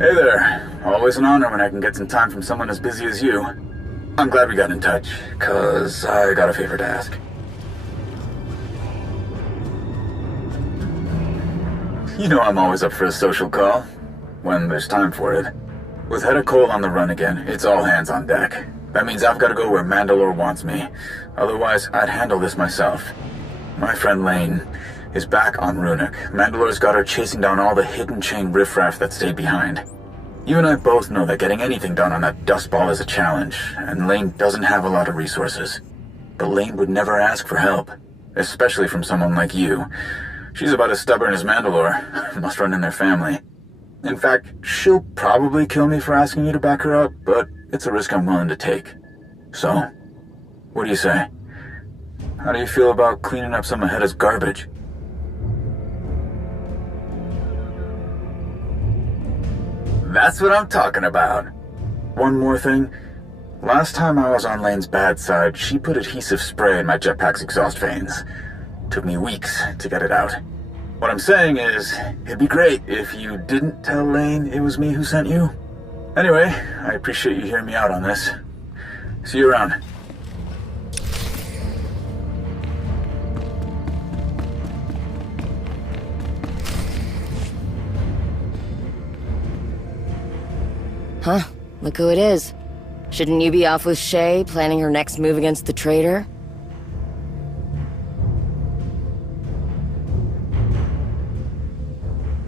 Hey there. Always an honor when I can get some time from someone as busy as you. I'm glad we got in touch, 'cause I got a favor to ask. You know I'm always up for a social call, when there's time for it. With Hedda Cole on the run again, it's all hands on deck. That means I've got to go where Mandalore wants me. Otherwise, I'd handle this myself. My friend Lane is back on Ruhnuk. Mandalore's got her chasing down all the hidden chain riffraff that stayed behind. You and I both know that getting anything done on that dust ball is a challenge, and Lane doesn't have a lot of resources. But Lane would never ask for help, especially from someone like you. She's about as stubborn as Mandalore. Must run in their family. In fact, she'll probably kill me for asking you to back her up, but it's a risk I'm willing to take. So, what do you say? How do you feel about cleaning up some of Hedda's garbage? That's what I'm talking about. One more thing. Last time I was on Lane's bad side, she put adhesive spray in my jetpack's exhaust fans. Took me weeks to get it out. What I'm saying is, it'd be great if you didn't tell Lane it was me who sent you. Anyway, I appreciate you hearing me out on this. See you around. Huh? Look who it is. Shouldn't you be off with Shay, planning her next move against the traitor?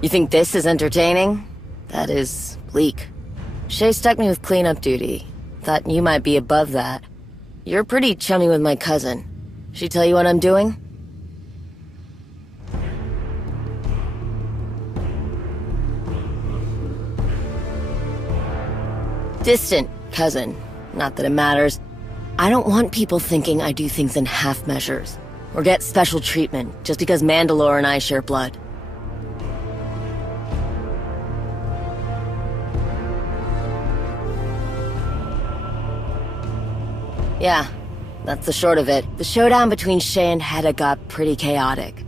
You think this is entertaining? That is bleak. Shay stuck me with cleanup duty. Thought you might be above that. You're pretty chummy with my cousin. She tell you what I'm doing? Distant cousin. Not that it matters. I don't want people thinking I do things in half measures, or get special treatment just because Mandalore and I share blood. Yeah, that's the short of it. The showdown between Shay and Hedda got pretty chaotic.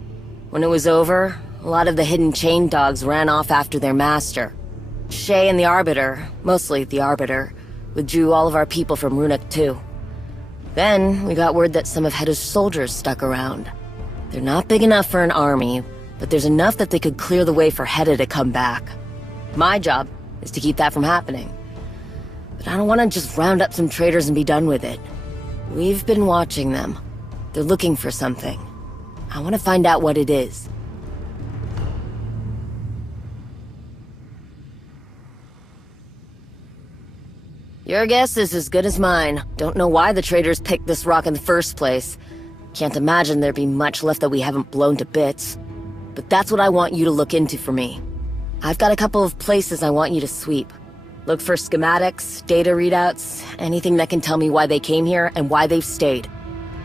When it was over, a lot of the hidden chain dogs ran off after their master. Shay and the Arbiter, mostly the Arbiter, withdrew all of our people from Ruhnuk too. Then, we got word that some of Hedda's soldiers stuck around. They're not big enough for an army, but there's enough that they could clear the way for Hedda to come back. My job is to keep that from happening. But I don't want to just round up some traitors and be done with it. We've been watching them. They're looking for something. I want to find out what it is. Your guess is as good as mine. Don't know why the traitors picked this rock in the first place. Can't imagine there'd be much left that we haven't blown to bits. But that's what I want you to look into for me. I've got a couple of places I want you to sweep. Look for schematics, data readouts, anything that can tell me why they came here and why they've stayed.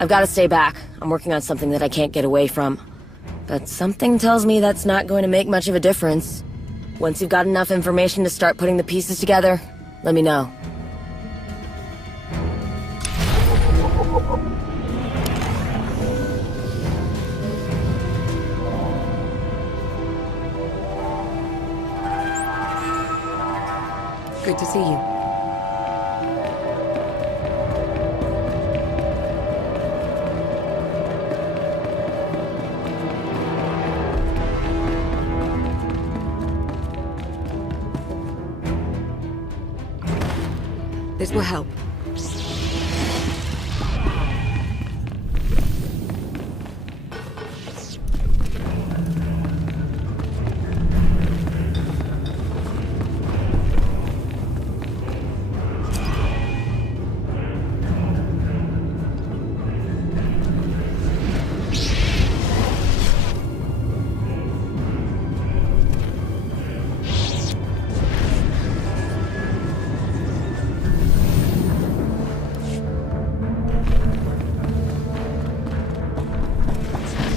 I've got to stay back. I'm working on something that I can't get away from. But something tells me that's not going to make much of a difference. Once you've got enough information to start putting the pieces together, let me know. Good to see you. This will help.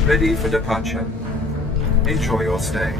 Ready for departure. Enjoy your stay.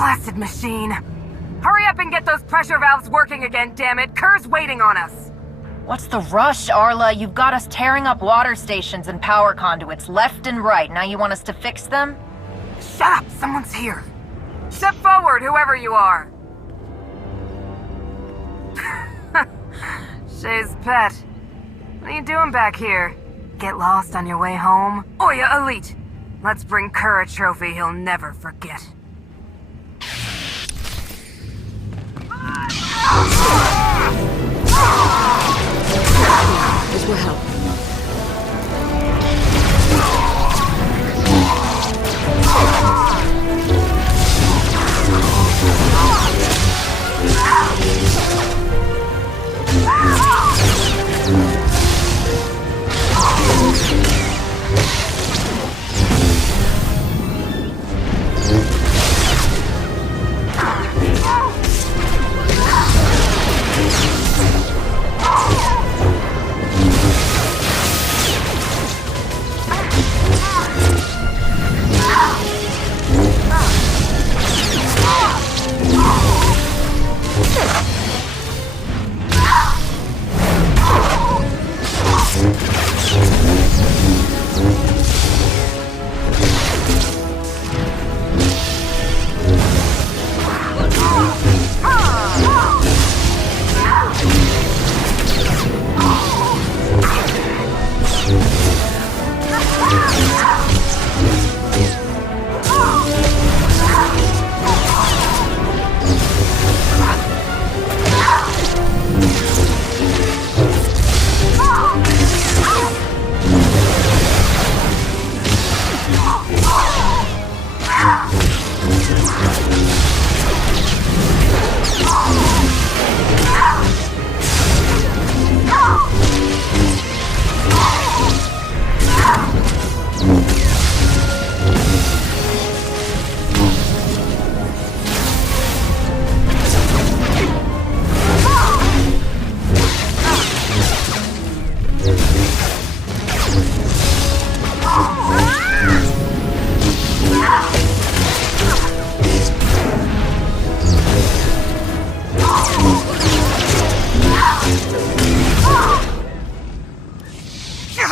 Blessed machine. Hurry up and get those pressure valves working again, damn it. Kerr's waiting on us. What's the rush, Arla? You've got us tearing up water stations and power conduits left and right. Now you want us to fix them? Shut up, someone's here. Step forward, whoever you are. Shay's pet. What are you doing back here? Get lost on your way home? Oya Elite! Let's bring Kerr a trophy he'll never forget. This will help.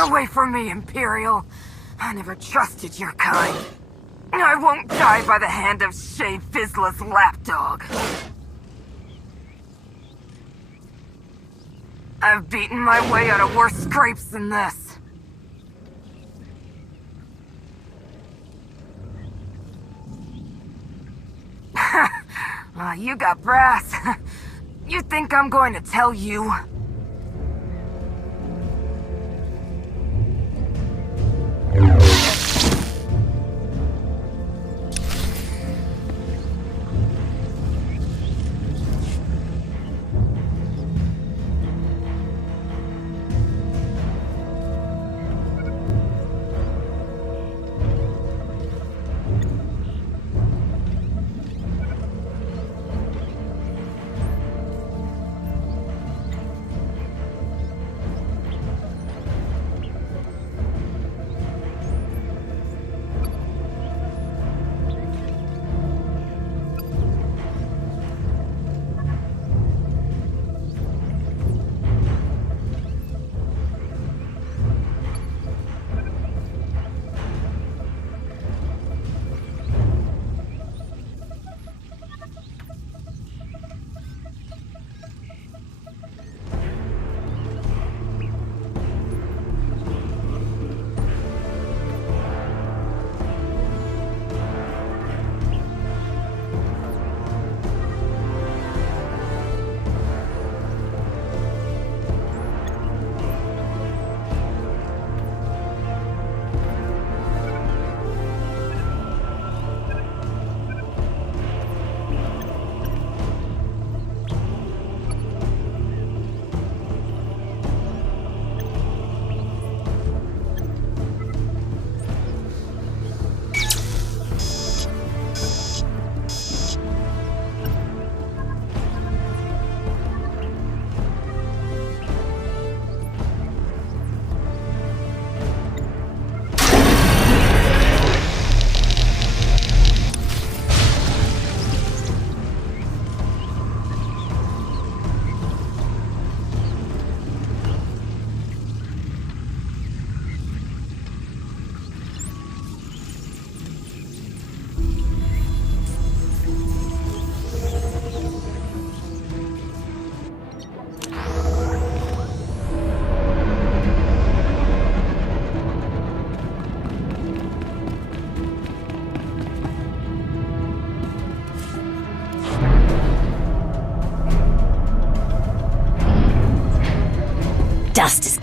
Away from me, Imperial. I never trusted your kind. I won't die by the hand of Shay Vizsla's lapdog. I've beaten my way out of worse scrapes than this. You got brass. You think I'm going to tell you?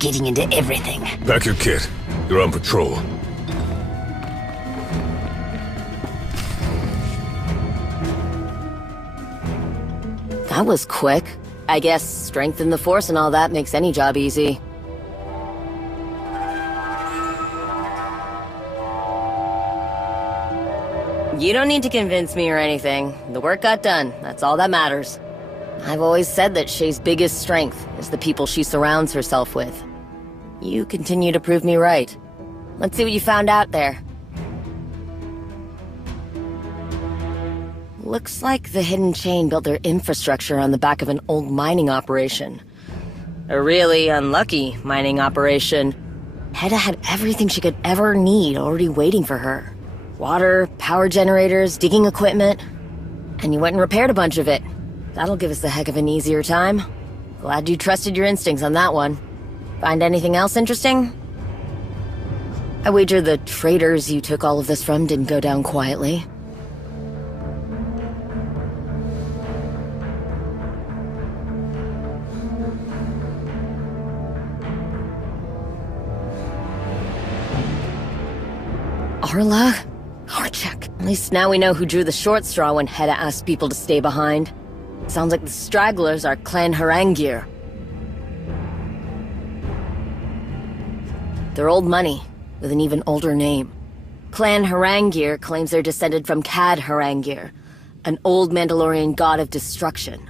getting into everything. Pack your kit. You're on patrol. That was quick. I guess strength in the Force and all that makes any job easy. You don't need to convince me or anything. The work got done. That's all that matters. I've always said that Shay's biggest strength is the people she surrounds herself with. You continue to prove me right. Let's see what you found out there. Looks like the Hidden Chain built their infrastructure on the back of an old mining operation. A really unlucky mining operation. Hedda had everything she could ever need already waiting for her. Water, power generators, digging equipment. And you went and repaired a bunch of it. That'll give us a heck of an easier time. Glad you trusted your instincts on that one. Find anything else interesting? I wager the traders you took all of this from didn't go down quietly. Arla? Harchek. At least now we know who drew the short straw when Hedda asked people to stay behind. Sounds like the stragglers are Clan Harangir. They're old money, with an even older name. Clan Harangir claims they're descended from Cad Harangir, an old Mandalorian god of destruction.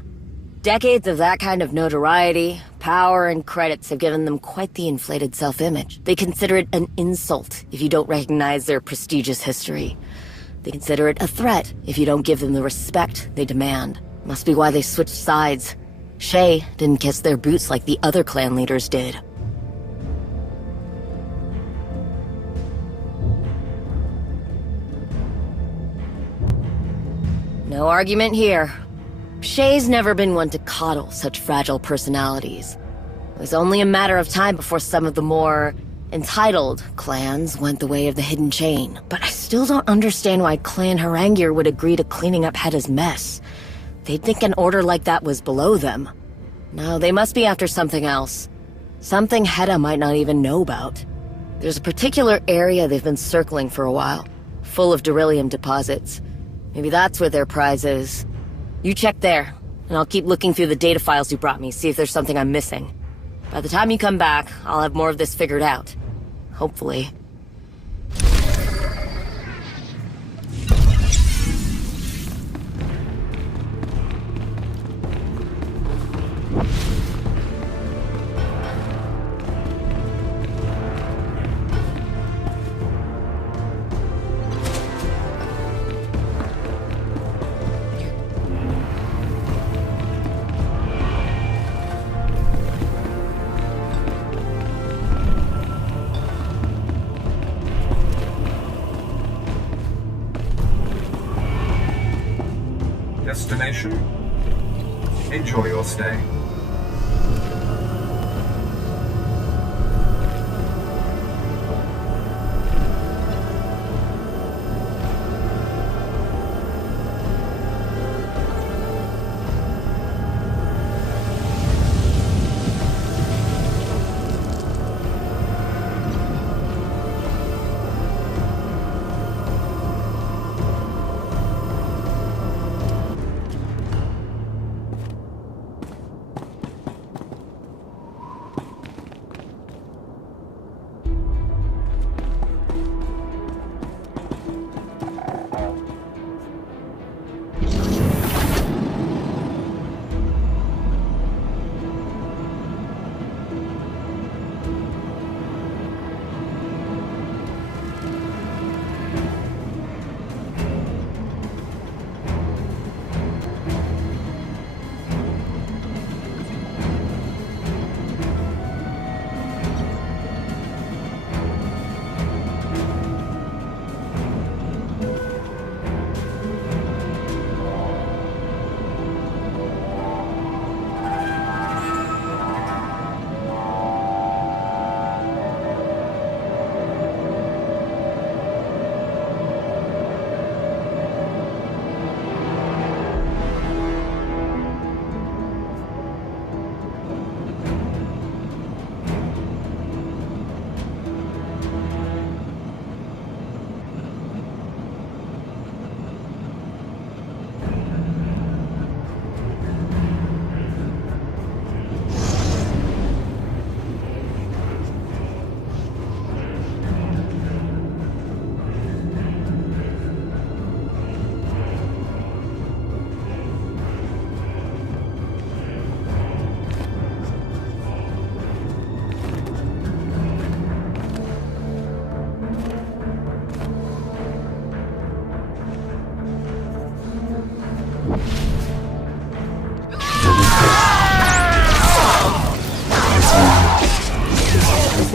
Decades of that kind of notoriety, power, and credits have given them quite the inflated self-image. They consider it an insult if you don't recognize their prestigious history. They consider it a threat if you don't give them the respect they demand. Must be why they switched sides. Shay didn't kiss their boots like the other clan leaders did. No argument here. Shay's never been one to coddle such fragile personalities. It was only a matter of time before some of the more entitled clans went the way of the Hidden Chain. But I still don't understand why Clan Harangir would agree to cleaning up Hedda's mess. They'd think an order like that was below them. No, they must be after something else. Something Hedda might not even know about. There's a particular area they've been circling for a while, full of beryllium deposits. Maybe that's where their prize is. You check there, and I'll keep looking through the data files you brought me, see if there's something I'm missing. By the time you come back, I'll have more of this figured out. Hopefully. Destination. Enjoy your stay.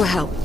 will help.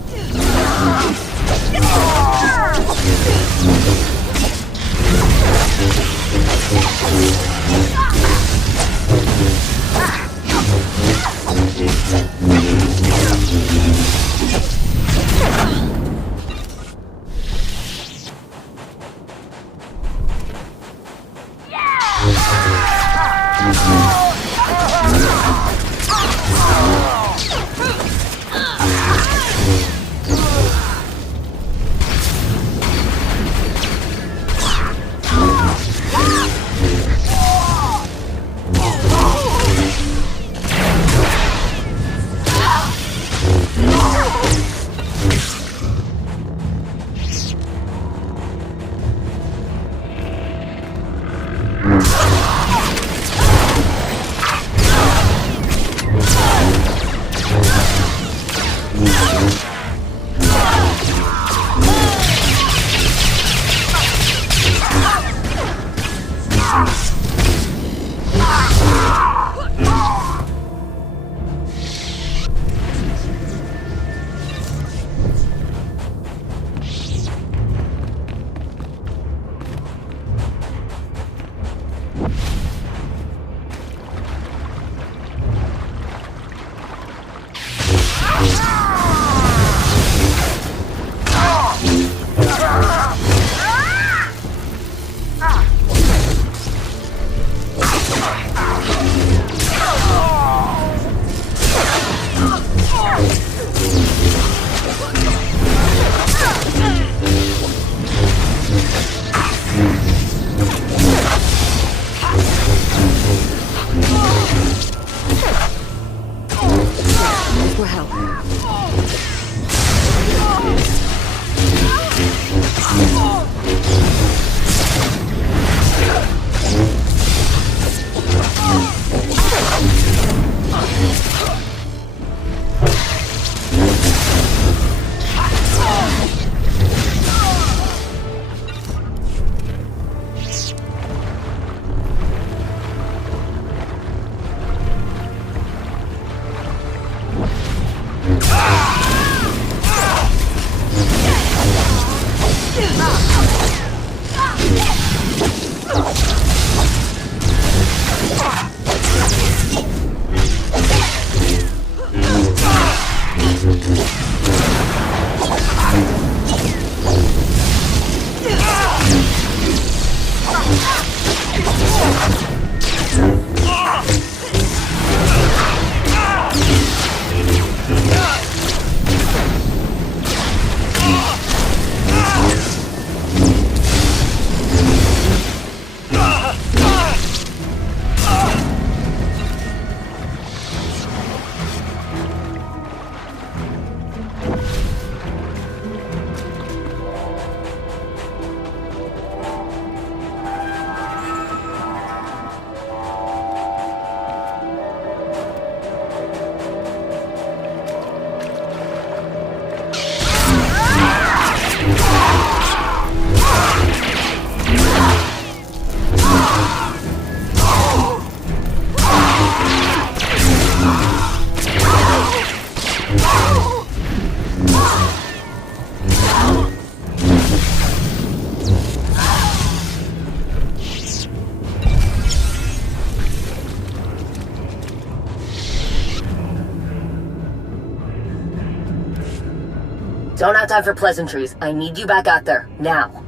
Don't have time for pleasantries. I need you back out there, now.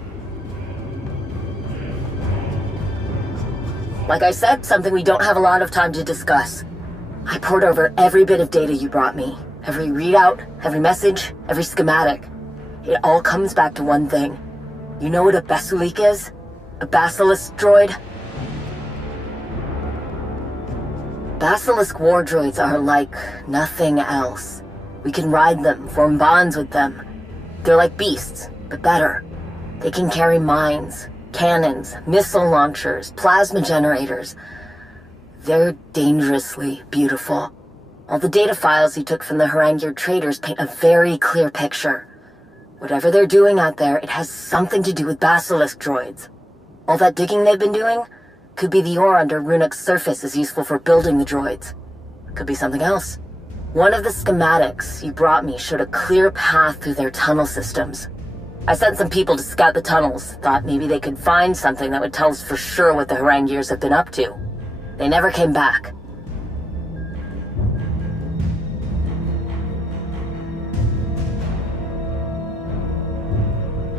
Like I said, something we don't have a lot of time to discuss. I poured over every bit of data you brought me. Every readout, every message, every schematic. It all comes back to one thing. You know what a Basulik is? A Basilisk droid? Basilisk war droids are like nothing else. We can ride them, form bonds with them. They're like beasts, but better. They can carry mines, cannons, missile launchers, plasma generators. They're dangerously beautiful. All the data files he took from the Haranguer traders paint a very clear picture. Whatever they're doing out there, it has something to do with Basilisk droids. All that digging they've been doing could be the ore under Ruhnuk's surface is useful for building the droids. Could be something else. One of the schematics you brought me showed a clear path through their tunnel systems. I sent some people to scout the tunnels, thought maybe they could find something that would tell us for sure what the Harangiers have been up to. They never came back.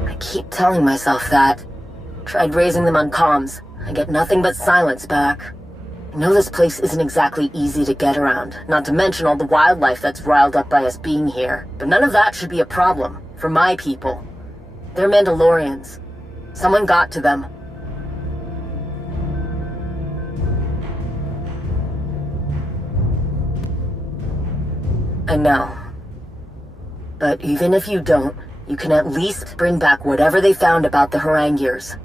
I keep telling myself that. Tried raising them on comms. I get nothing but silence back. I know this place isn't exactly easy to get around, not to mention all the wildlife that's riled up by us being here. But none of that should be a problem, for my people. They're Mandalorians. Someone got to them. I know. But even if you don't, you can at least bring back whatever they found about the Harangiers.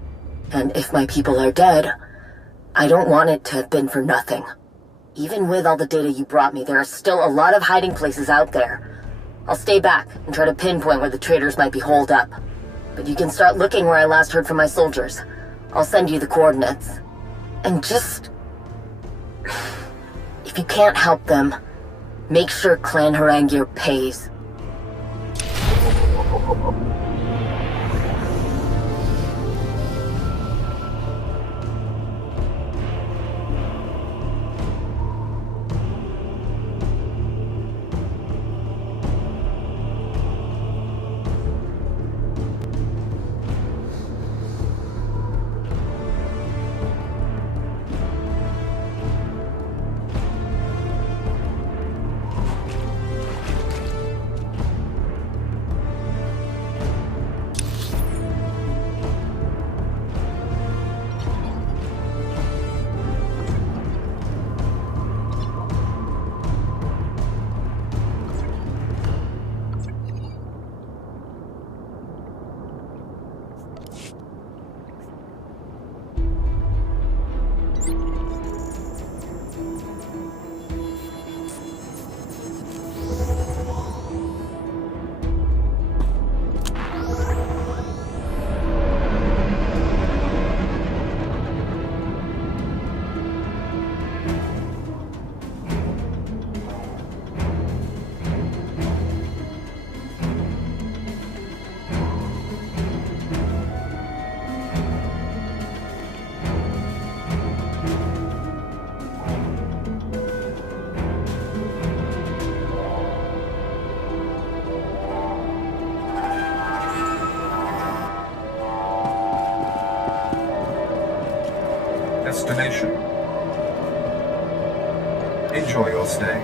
And if my people are dead, I don't want it to have been for nothing. Even with all the data you brought me, there are still a lot of hiding places out there. I'll stay back and try to pinpoint where the traitors might be holed up. But you can start looking where I last heard from my soldiers. I'll send you the coordinates. And just... if you can't help them, make sure Clan Harangier pays. Destination. Enjoy your stay.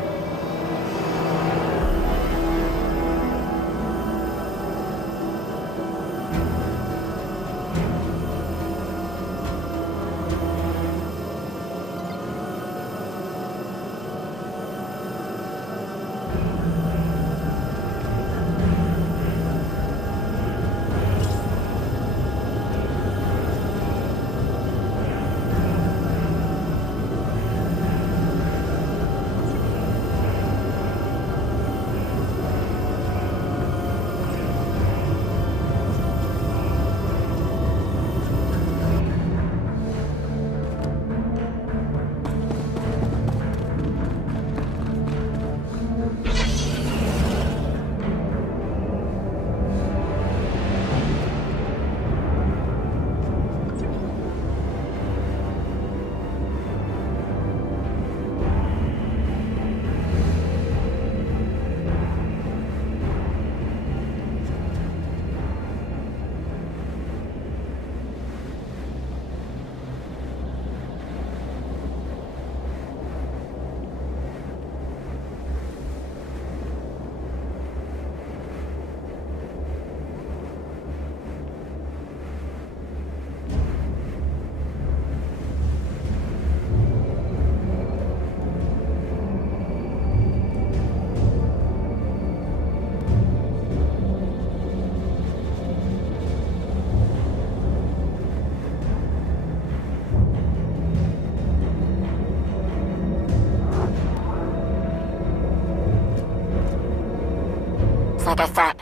Like I thought.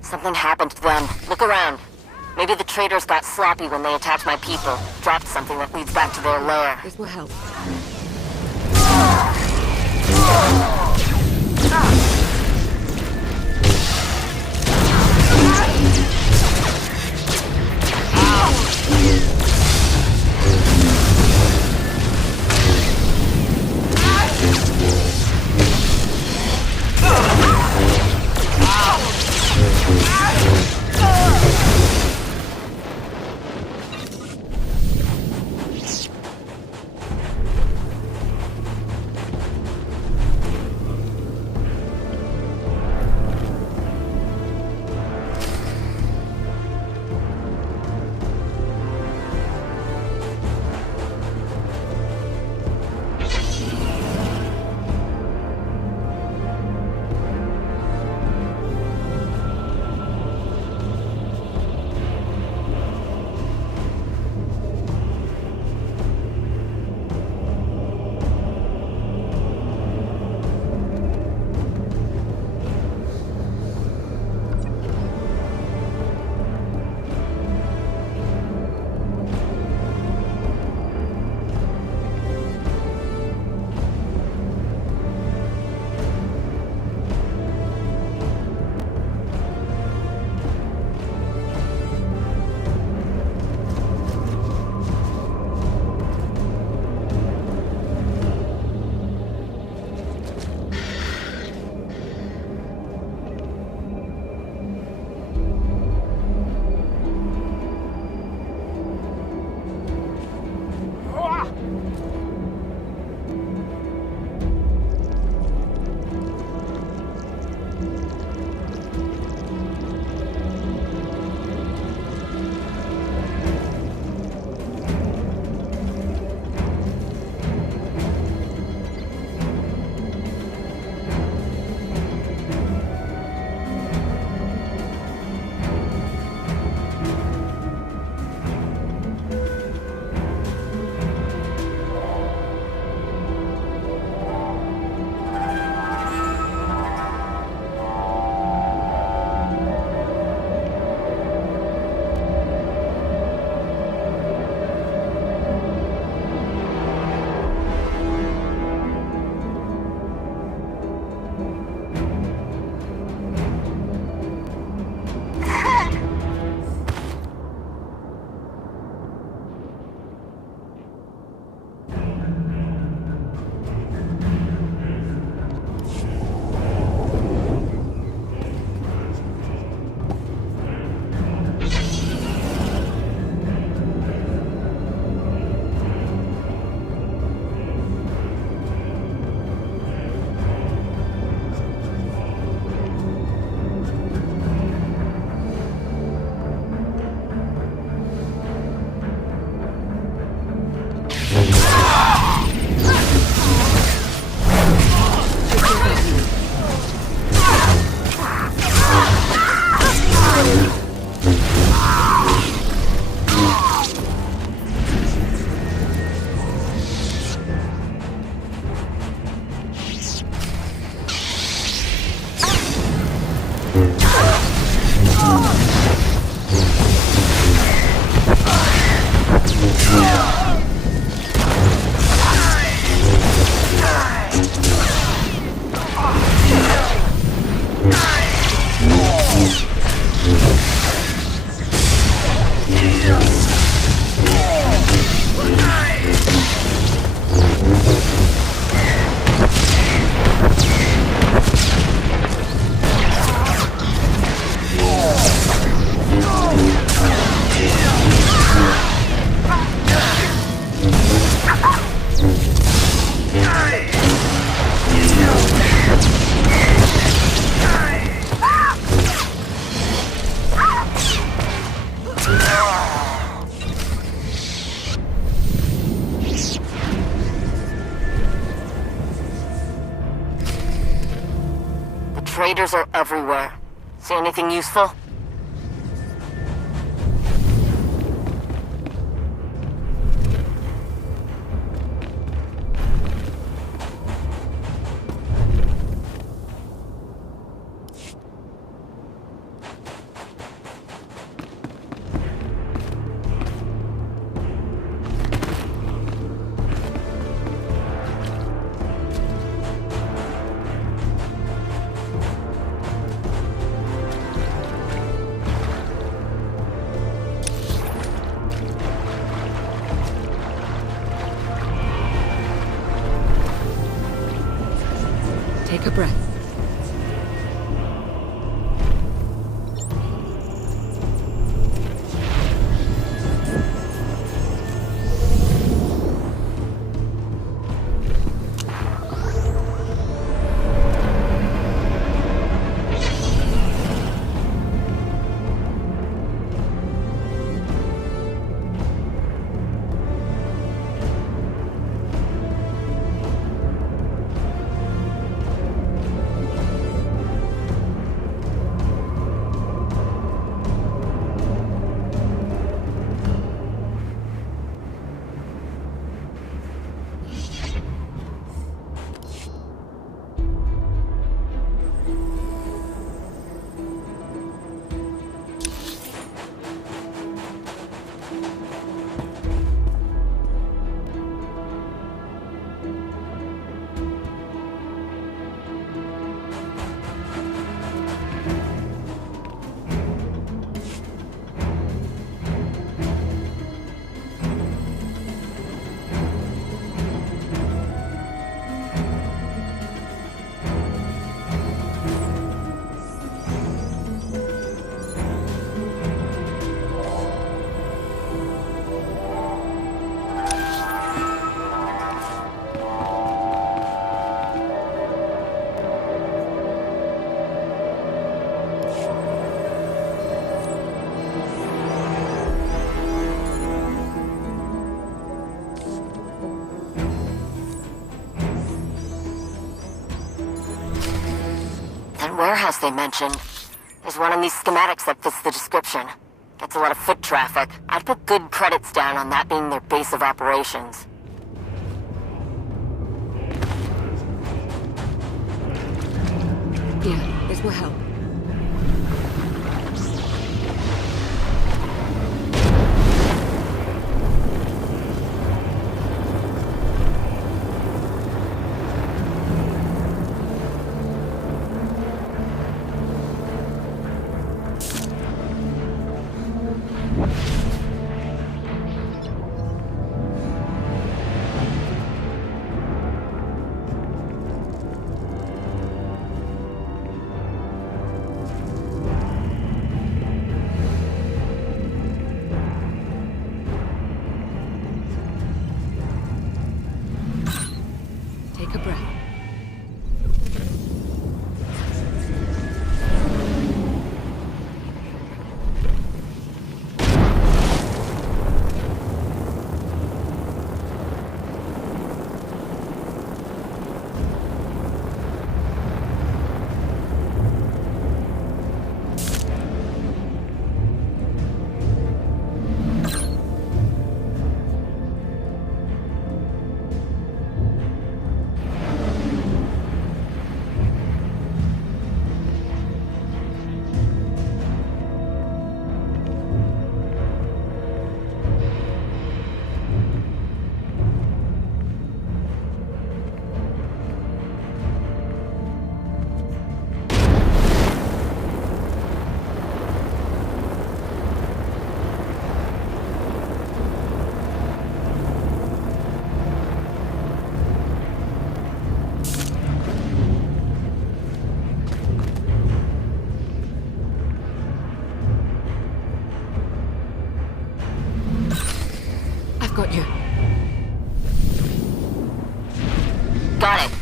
Something happened to them. Look around. Maybe the traitors got sloppy when they attacked my people. Dropped something that leads back to their lair. This will help. Traders are everywhere. See anything useful? Take a breath. Warehouse they mentioned. There's one on these schematics that fits the description. Gets a lot of foot traffic. I'd put good credits down on that being their base of operations. Yeah, this will help. Got you. Got it.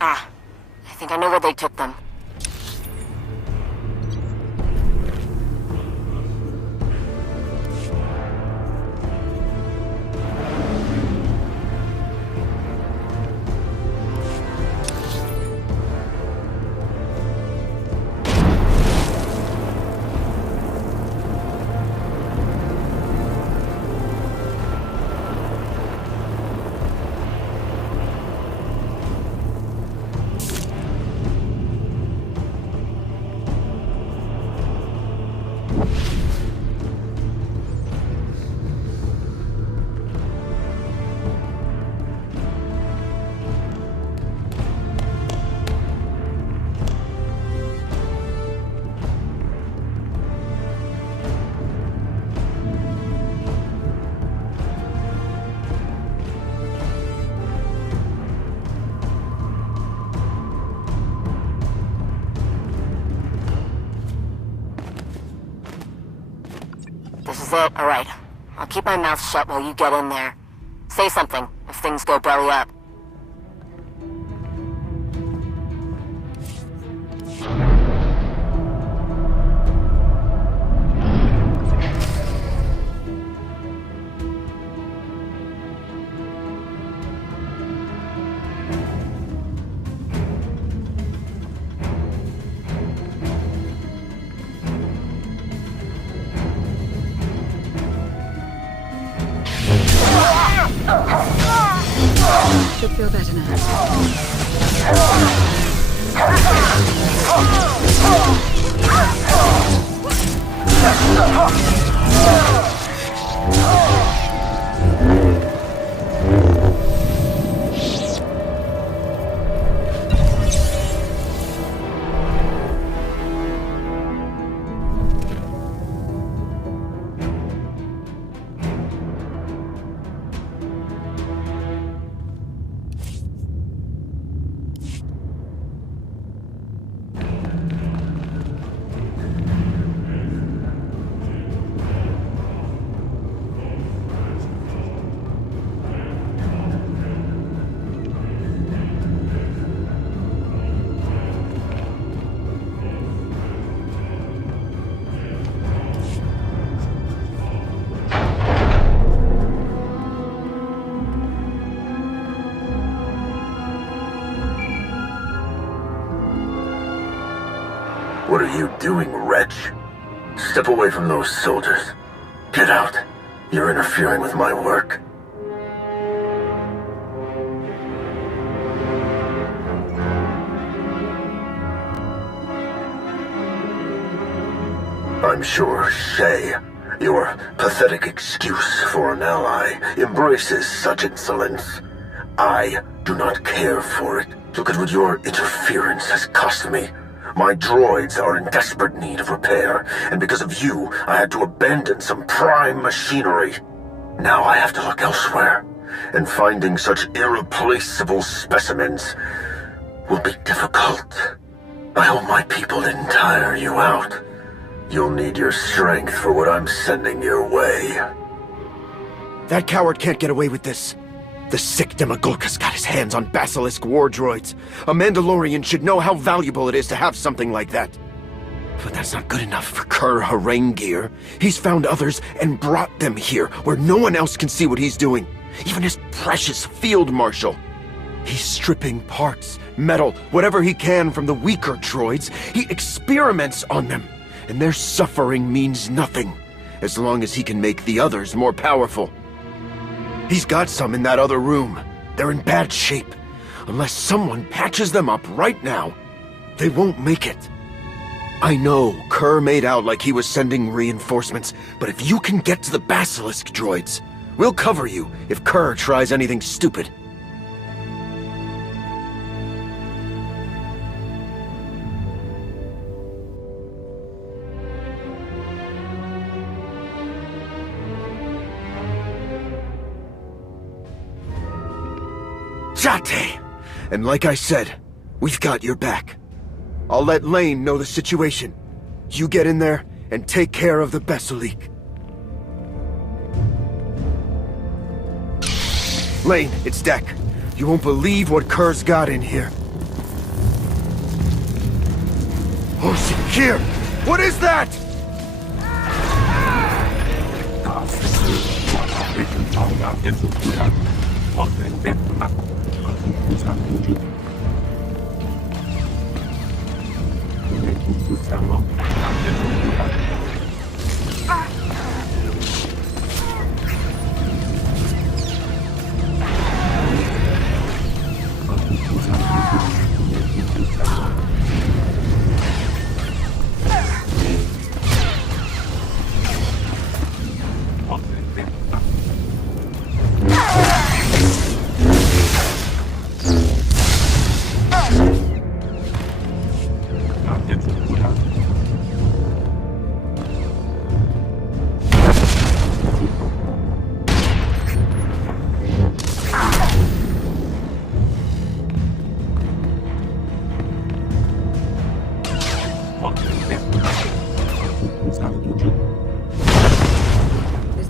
I think I know where they took them. This is it? Alright. I'll keep my mouth shut while you get in there. Say something if things go belly up. Should feel better now. What are you doing, wretch? Step away from those soldiers. Get out. You're interfering with my work. I'm sure Shay, your pathetic excuse for an ally, embraces such insolence. I do not care for it. Look at what your interference has cost me. My droids are in desperate need of repair, and because of you, I had to abandon some prime machinery. Now I have to look elsewhere, and finding such irreplaceable specimens will be difficult. I hope my people didn't tire you out. You'll need your strength for what I'm sending your way. That coward can't get away with this. The sick Demagulka's got his hands on Basilisk war droids. A Mandalorian should know how valuable it is to have something like that. But that's not good enough for Kur Harengir. He's found others and brought them here, where no one else can see what he's doing. Even his precious field marshal. He's stripping parts, metal, whatever he can from the weaker droids. He experiments on them. And their suffering means nothing, as long as he can make the others more powerful. He's got some in that other room. They're in bad shape. Unless someone patches them up right now, they won't make it. I know Kur made out like he was sending reinforcements, but if you can get to the Basilisk droids, we'll cover you if Kur tries anything stupid. Jate! And like I said, we've got your back. I'll let Lane know the situation. You get in there and take care of the Basilisk. Lane, it's Deck. You won't believe what Kerr's got in here. Oh, Shakir! What is that? This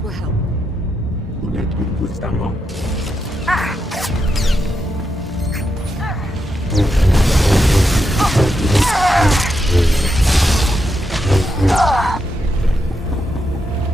will help.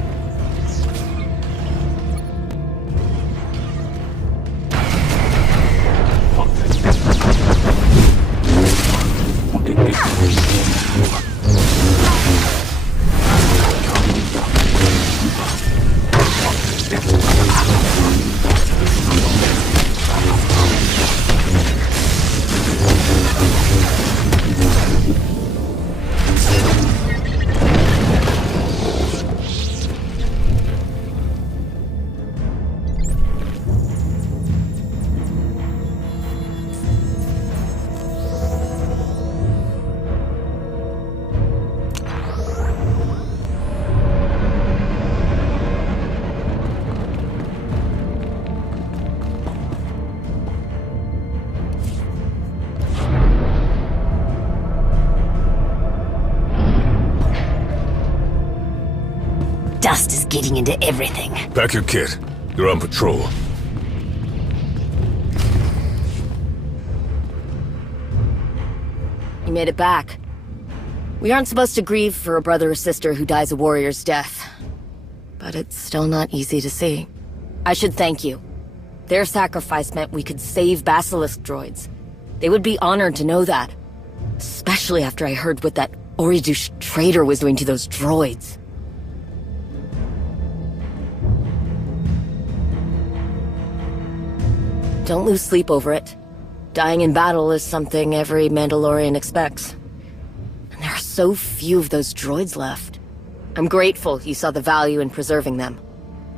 Dust is getting into everything. Pack your kit. You're on patrol. You made it back. We aren't supposed to grieve for a brother or sister who dies a warrior's death. But it's still not easy to see. I should thank you. Their sacrifice meant we could save Basilisk droids. They would be honored to know that. Especially after I heard what that Oridush traitor was doing to those droids. Don't lose sleep over it. Dying in battle is something every Mandalorian expects. And there are so few of those droids left. I'm grateful you saw the value in preserving them.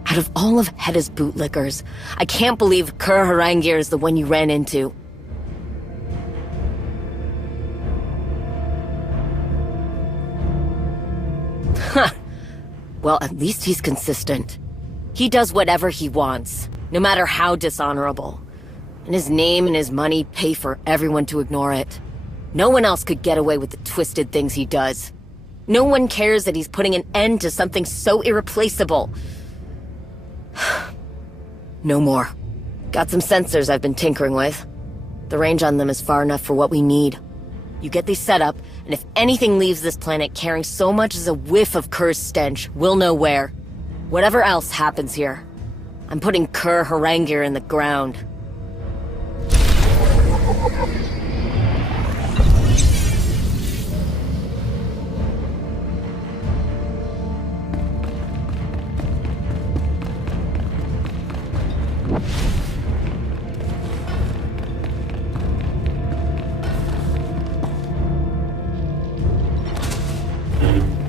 Out of all of Hedda's bootlickers, I can't believe Kur Harangir is the one you ran into. Huh. Well, at least he's consistent. He does whatever he wants, no matter how dishonorable. And his name and his money pay for everyone to ignore it. No one else could get away with the twisted things he does. No one cares that he's putting an end to something so irreplaceable. No more. Got some sensors I've been tinkering with. The range on them is far enough for what we need. You get these set up, and if anything leaves this planet carrying so much as a whiff of Kur's stench, we'll know where. Whatever else happens here, I'm putting Kur Harangir in the ground.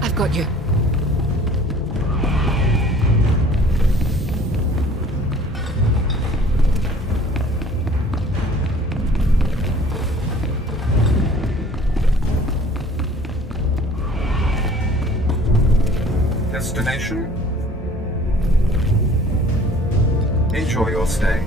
I've got you. Destination. Enjoy your stay.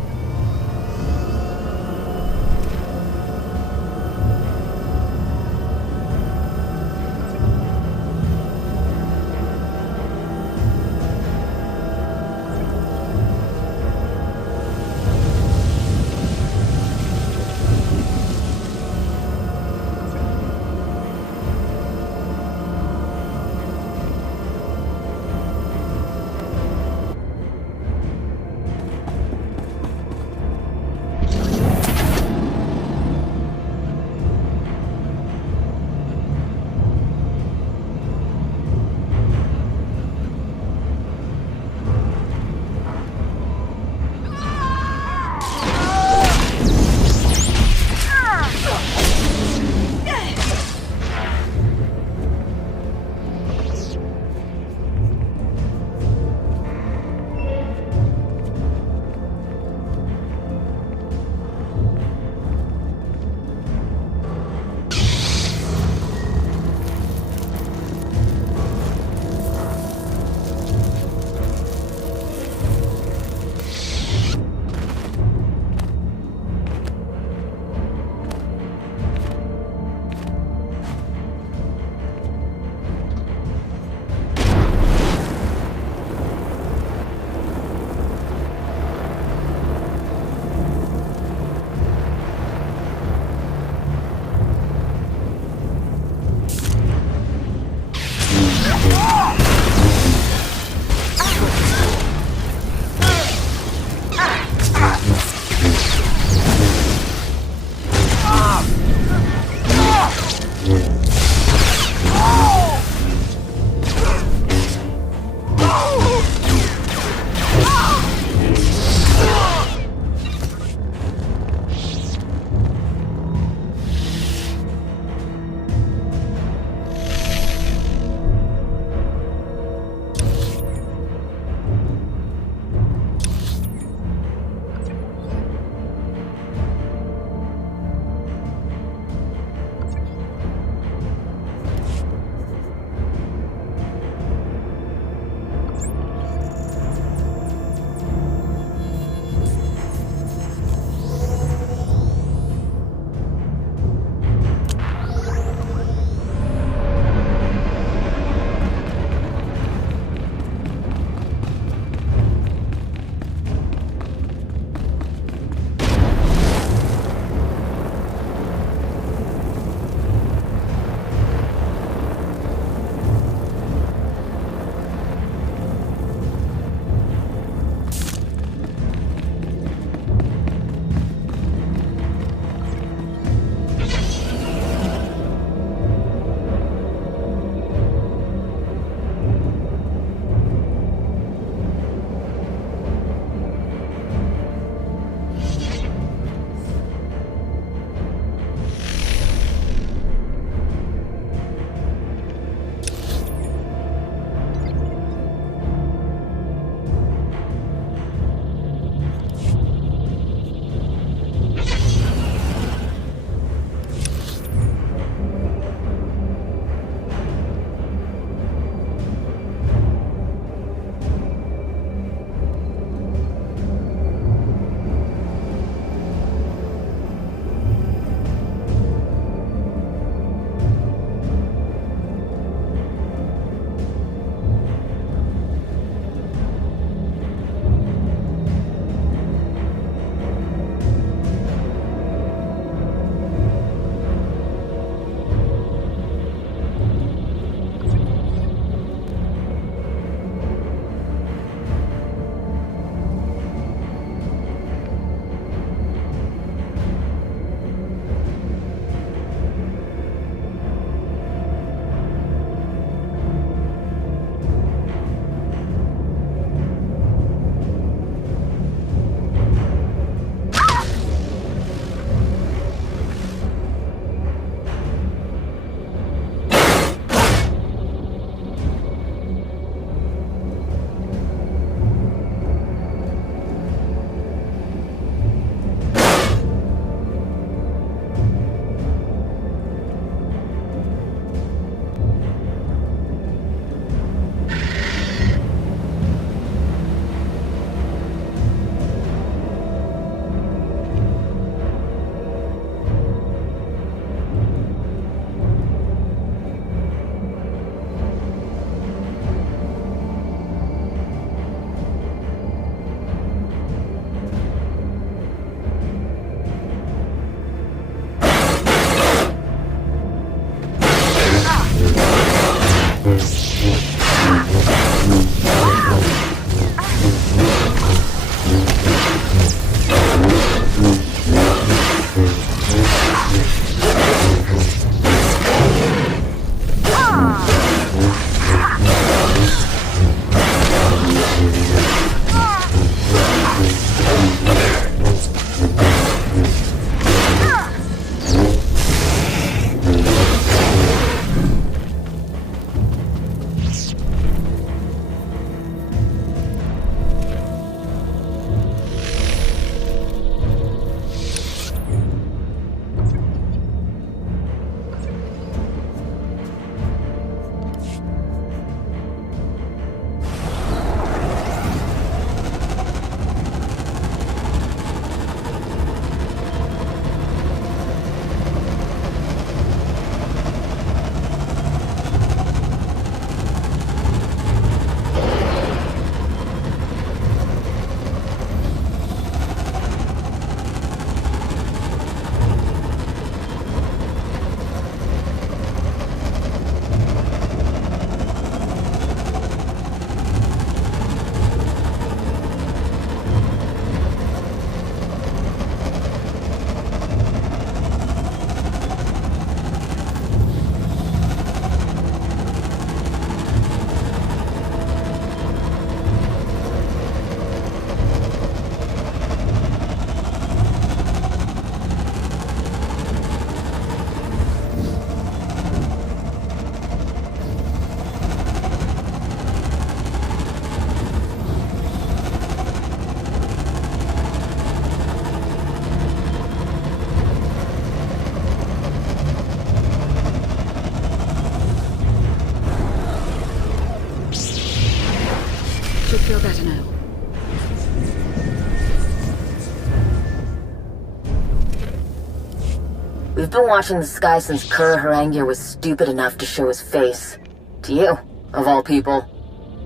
We've been watching the sky since Kur Harangir was stupid enough to show his face. To you, of all people.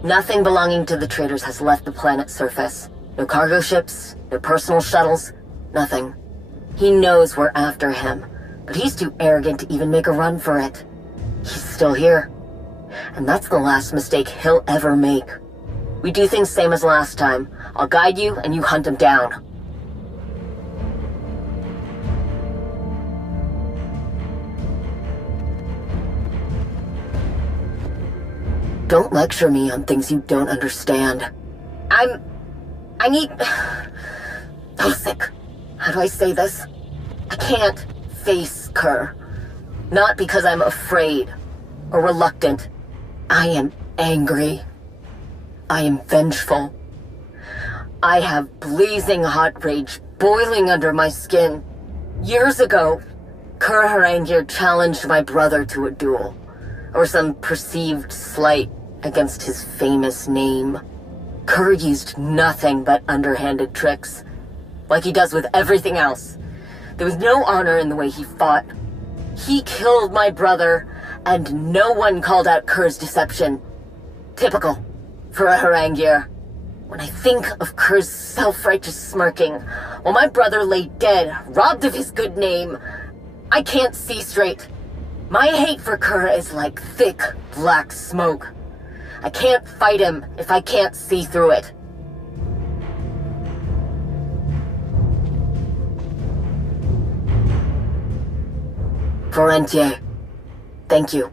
Nothing belonging to the traders has left the planet's surface. No cargo ships, no personal shuttles, nothing. He knows we're after him, but he's too arrogant to even make a run for it. He's still here. And that's the last mistake he'll ever make. We do things same as last time. I'll guide you and you hunt him down. Don't lecture me on things you don't understand. I need... Basic. How do I say this? I can't face Kur. Not because I'm afraid or reluctant. I am angry. I am vengeful. I have blazing hot rage boiling under my skin. Years ago, Kur Harangir challenged my brother to a duel, or some perceived slight against his famous name. Kur used nothing but underhanded tricks, like he does with everything else. There was no honor in the way he fought. He killed my brother, and no one called out Kur's deception. Typical for a Harangir. When I think of Kur's self-righteous smirking, while my brother lay dead, robbed of his good name, I can't see straight. My hate for Kur is like thick, black smoke. I can't fight him if I can't see through it. Florentier, thank you.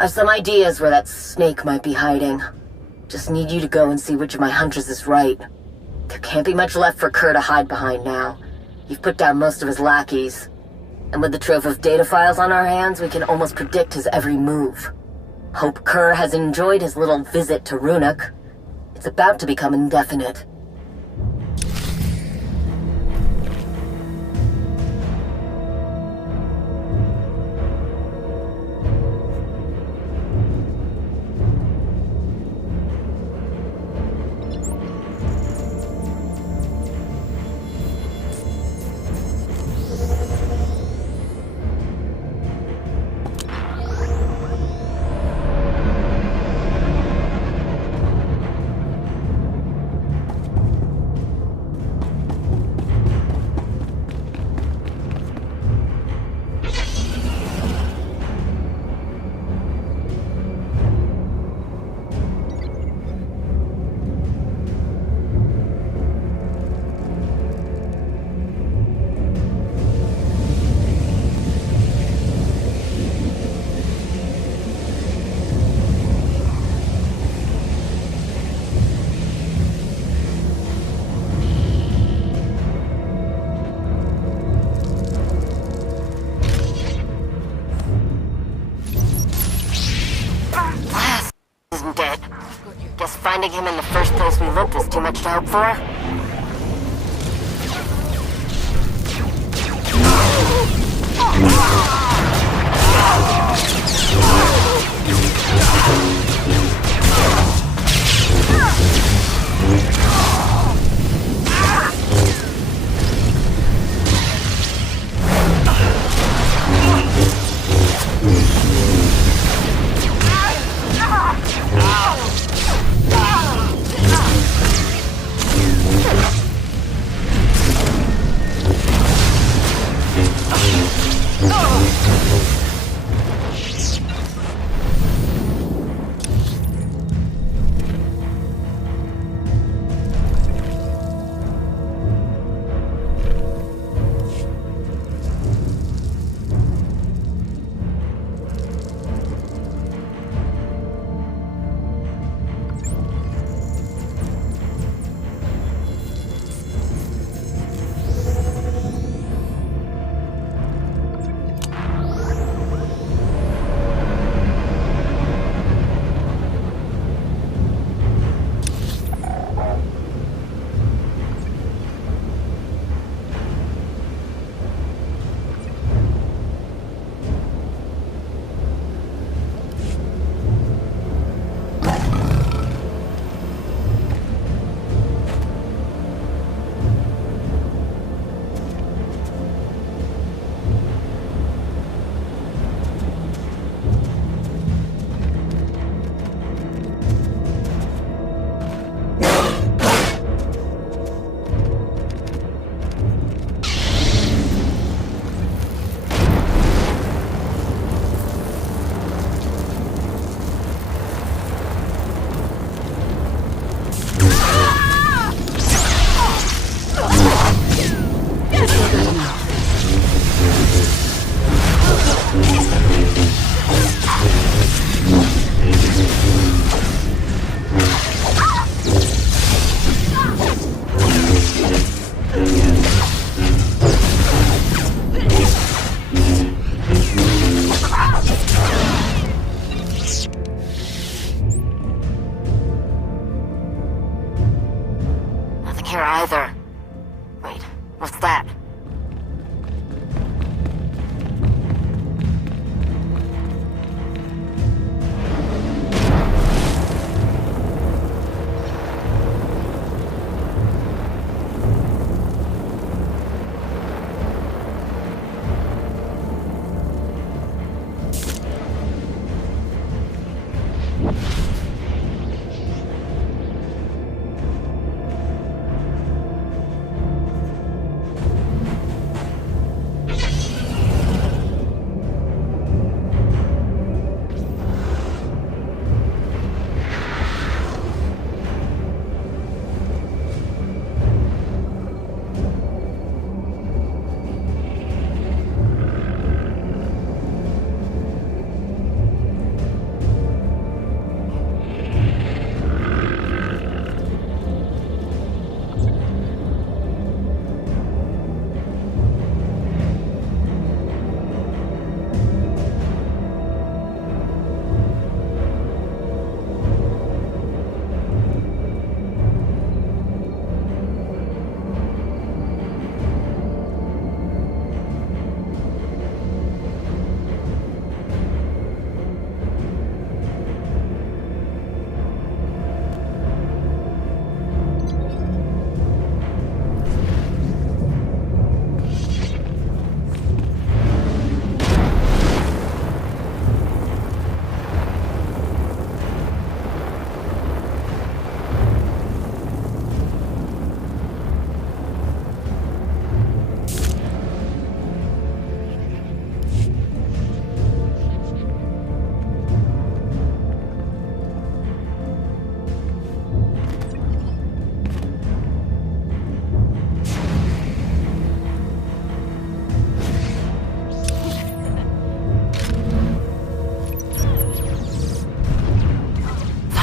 I've some ideas where that snake might be hiding. Just need you to go and see which of my hunches is right. There can't be much left for Kur to hide behind now. You've put down most of his lackeys. And with the trove of data files on our hands, we can almost predict his every move. Hope Kur has enjoyed his little visit to Ruhnuk. It's about to become indefinite. Finding him in the first place we looked was too much to hope for? care either. Wait, what's that?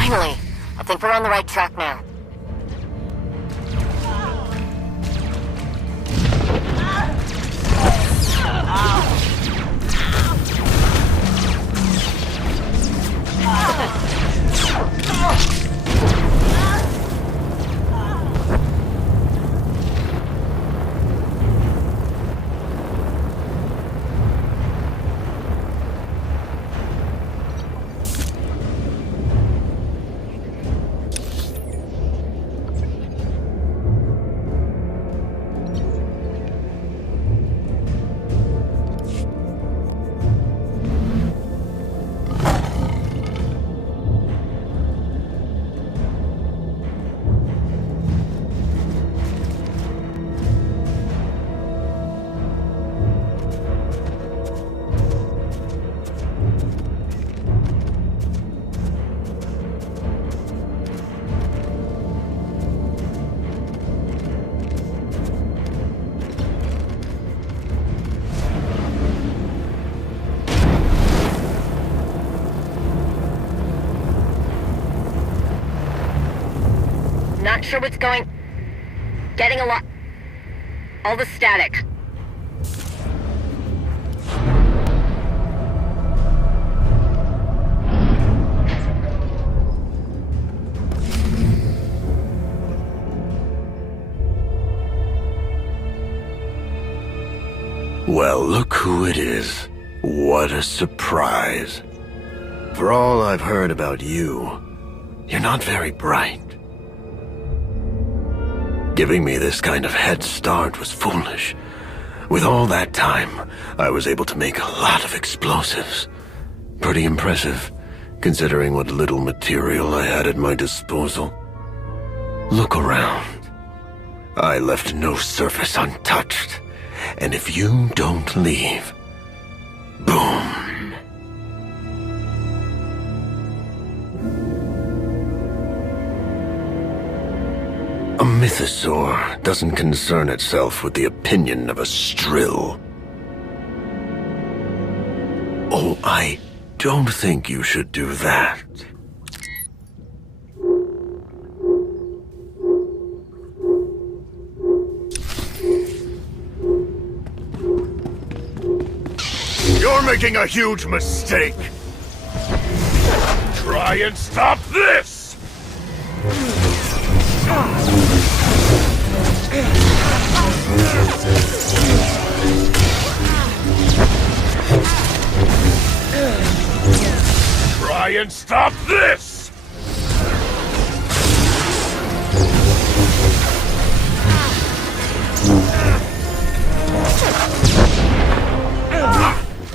Finally! I think we're on the right track now. Not sure what's going... Getting a lot... All the static. Well, look who it is. What a surprise. For all I've heard about you, you're not very bright. Giving me this kind of head start was foolish. With all that time, I was able to make a lot of explosives. Pretty impressive, considering what little material I had at my disposal. Look around. I left no surface untouched. And if you don't leave, boom. A mythosaur doesn't concern itself with the opinion of a strill. Oh, I don't think you should do that. You're making a huge mistake! Try and stop this! and stop this!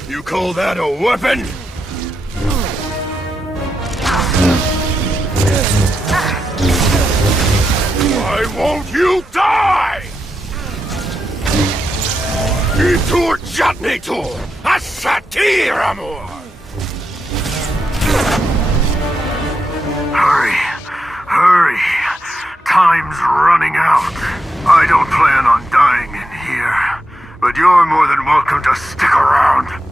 You call that a weapon? Why won't you die? Itur Jatnitur! Ashatir Amor! Hurry! Hurry! Time's running out. I don't plan on dying in here, but you're more than welcome to stick around.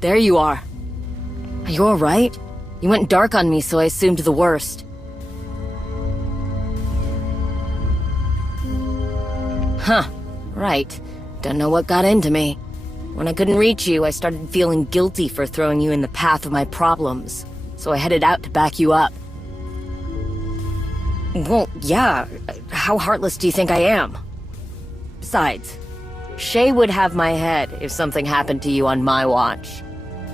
There you are. Are you alright? You went dark on me, so I assumed the worst. Huh. Right. Don't know what got into me. When I couldn't reach you, I started feeling guilty for throwing you in the path of my problems. So I headed out to back you up. Well, yeah. How heartless do you think I am? Besides, Shay would have my head if something happened to you on my watch.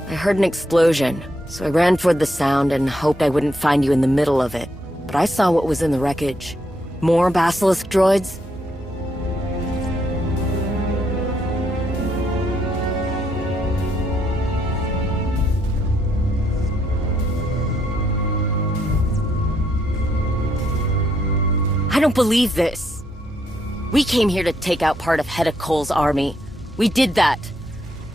I heard an explosion, so I ran toward the sound and hoped I wouldn't find you in the middle of it. But I saw what was in the wreckage. More basilisk droids? I don't believe this. We came here to take out part of Hedda Cole's army. We did that.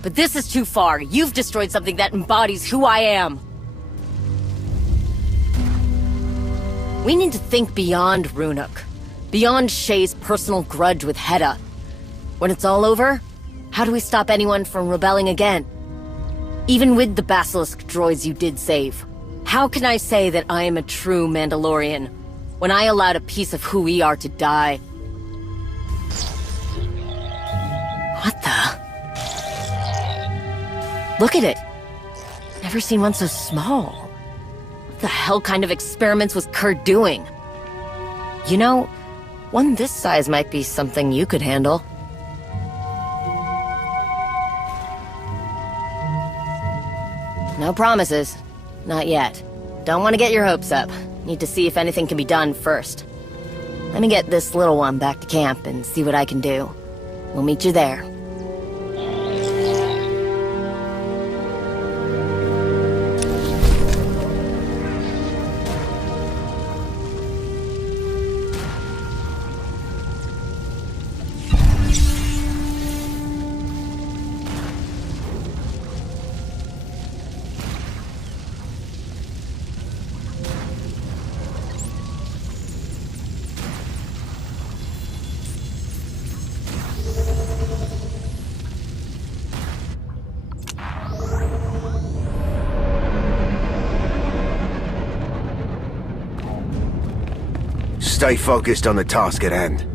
But this is too far. You've destroyed something that embodies who I am. We need to think beyond Ruhnuk. Beyond Shay's personal grudge with Hedda. When it's all over, how do we stop anyone from rebelling again? Even with the basilisk droids you did save, how can I say that I am a true Mandalorian when I allowed a piece of who we are to die? What the? Look at it. Never seen one so small. What the hell kind of experiments was Kurt doing? You know, one this size might be something you could handle. No promises. Not yet. Don't want to get your hopes up. Need to see if anything can be done first. Let me get this little one back to camp and see what I can do. We'll meet you there. Stay focused on the task at hand.